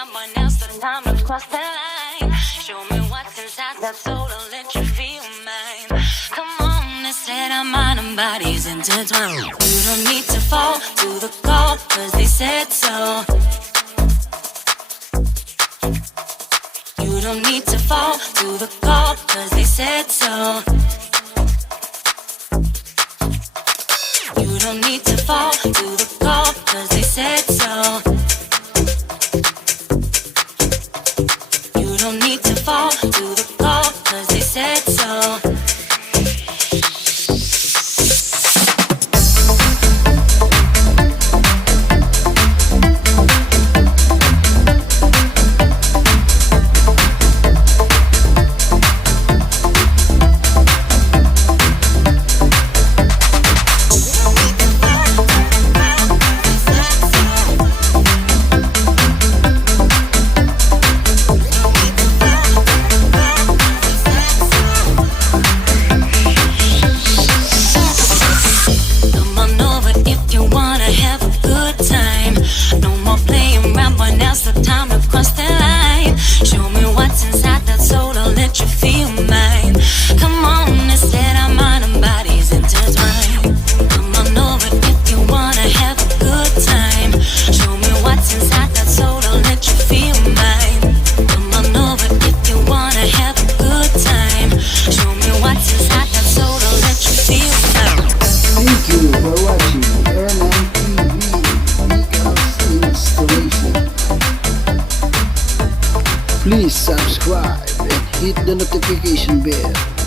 around, but now's the time to cross the line. Show me what's inside that soul, I'll let you feel mine. Come on, they said our mind and bodies intertwined. You don't need to fall to the call, cause they said so. You don't need to fall to the call, cause they said so. You don't need to fall to the call, cause they said so. You don't need to fall to the call, cause they said so. Please subscribe and hit the notification bell